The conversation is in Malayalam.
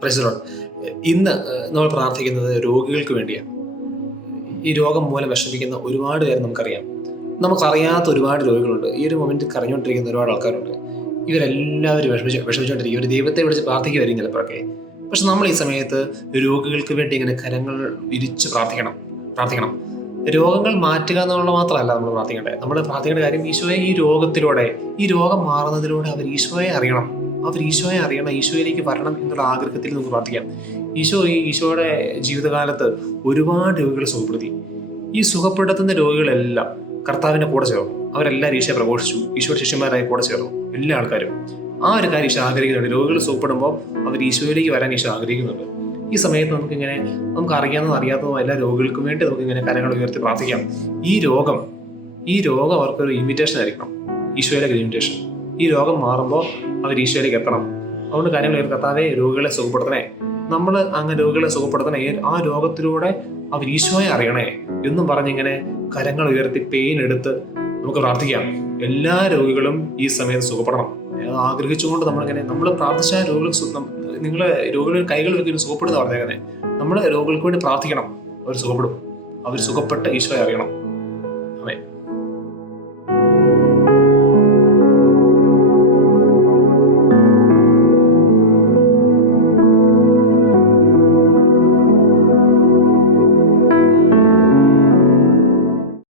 Praise the Lord. ഇന്ന് നമ്മൾ പ്രാർത്ഥിക്കുന്നത് രോഗികൾക്ക് വേണ്ടിയാണ്. ഈ രോഗം മൂലം വിഷമിക്കുന്ന ഒരുപാട് പേര് നമുക്കറിയാം. നമുക്കറിയാത്ത ഒരുപാട് രോഗികളുണ്ട്. ഈ ഒരു മൊമെന്റിൽ കരഞ്ഞുകൊണ്ടിരിക്കുന്ന ഒരുപാട് ആൾക്കാരുണ്ട്. ഇവരെല്ലാവരും വിഷമിച്ചുകൊണ്ടിരിക്കും. ഇവർ ദൈവത്തെ വിളിച്ച് പ്രാർത്ഥിക്കുമായിരിക്കും ചിലപ്പോഴൊക്കെ. പക്ഷെ നമ്മൾ ഈ സമയത്ത് രോഗികൾക്ക് വേണ്ടി ഇങ്ങനെ കരങ്ങൾ വിരിച്ച് പ്രാർത്ഥിക്കണം. രോഗങ്ങൾ മാറ്റുക എന്നുള്ള മാത്രമല്ല നമ്മൾ പ്രാർത്ഥിക്കേണ്ടത്. നമ്മൾ പ്രാർത്ഥിക്കേണ്ട കാര്യം ഈശോയെ ഈ രോഗം മാറുന്നതിലൂടെ അവർ ഈശോയെ അറിയണം, ഈശോയിലേക്ക് വരണം എന്നുള്ള ആഗ്രഹത്തിൽ നമുക്ക് പ്രാർത്ഥിക്കാം. ഈശോയുടെ ജീവിതകാലത്ത് ഒരുപാട് രോഗികളെ സുഖപ്പെടുത്തി. ഈ സുഖപ്പെടുത്തുന്ന രോഗികളെല്ലാം കർത്താവിന്റെ കൂടെ ചേർന്നു. അവരെല്ലാവരും ഈശോയെ പ്രഘോഷിച്ചു. ഈശോയുടെ ശിഷ്യന്മാരായി കൂടെ ചേർന്നു എല്ലാ ആൾക്കാരും. ആ ഒരു കാര്യം ഈശോ ആഗ്രഹിക്കുന്നുണ്ട്. രോഗികൾ സുഖപ്പെടുമ്പോൾ അവർ ഈശോയിലേക്ക് വരാൻ ഈശോ ആഗ്രഹിക്കുന്നുണ്ട്. ഈ സമയത്ത് നമുക്ക് അറിയാത്തതോ എല്ലാ രോഗികൾക്കും വേണ്ടി നമുക്കിങ്ങനെ കരങ്ങൾ ഉയർത്തി പ്രാർത്ഥിക്കാം. ഈ രോഗം അവർക്കൊരു ഇൻവിറ്റേഷൻ ആയിരിക്കണം, ഈശോയിലേക്ക് ഇൻവിറ്റേഷൻ. ഈ രോഗം മാറുമ്പോൾ അവർ ഈശോയിലേക്ക് എത്തണം. അതുകൊണ്ട് കാര്യങ്ങൾ കർത്താവേ രോഗികളെ സുഖപ്പെടുത്തണേ, നമ്മൾ അങ്ങനെ രോഗികളെ സുഖപ്പെടുത്തണേ, ആ രോഗത്തിലൂടെ അവർ ഈശോയെ അറിയണേ എന്നും പറഞ്ഞിങ്ങനെ കരങ്ങൾ ഉയർത്തി പെയിൻ എടുത്ത് നമുക്ക് പ്രാർത്ഥിക്കാം. എല്ലാ രോഗികളും ഈ സമയത്ത് സുഖപ്പെടണം ആഗ്രഹിച്ചുകൊണ്ട് നമ്മൾ പ്രാർത്ഥിച്ച നിങ്ങൾ രോഗികൾ കൈകൾ വെക്കുന്ന സുഖപ്പെടുന്ന പറഞ്ഞേക്കുന്നത്. നമ്മൾ രോഗികൾക്ക് വേണ്ടി പ്രാർത്ഥിക്കണം. അവർ സുഖപ്പെടും. അവർ സുഖപ്പെട്ട് ഈശോയെ അറിയണം. അതെ.